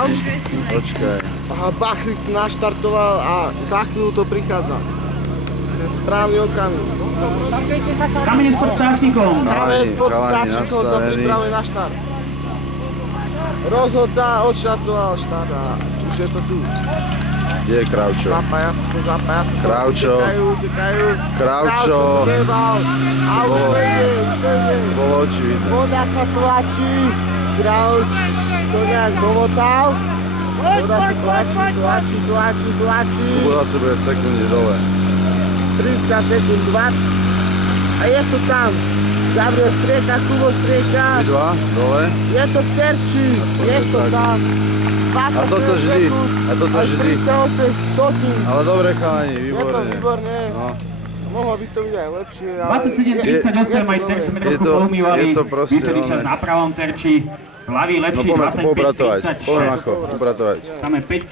Počkaj. A Bachlik naštartoval a za chvíľu to prichádza. Ten správny okamih. Kamenec pod štáčnikom. Kamenec pod Chalani štáčnikom sa nastavení. pripravuje na štart. Rozhodca odštartoval štart a už je to tu. Kde je Kravčo? Zapája sa to. Kravčo. Utekajú. Kravčo. Nebal. A už nejde. Bolo očividné. Voda sa tlačí. Kravč to nejak domotal. Voda sa tlačí. Voda sa bude sekunde dole. 30 sekúnd, 20. A je to tam. Gabriel strieka, Kubo strieka. Dva, dole. Je to v terči. Je to tam. 20 A toto vždy. sekúnd. A toto Aj vždy. 38 stotín. Ale dobre chalani, Je to výborne. výborné. No. Mohlo by to byť aj lepšie, ale... 27,38 aj terč sme trošku poumývali. je to proste Výčený čas oné. na pravom terči. Hlavy No lepší, poďme to pobratovať. 25,36. Poďme ako, pobratovať. Tam je 5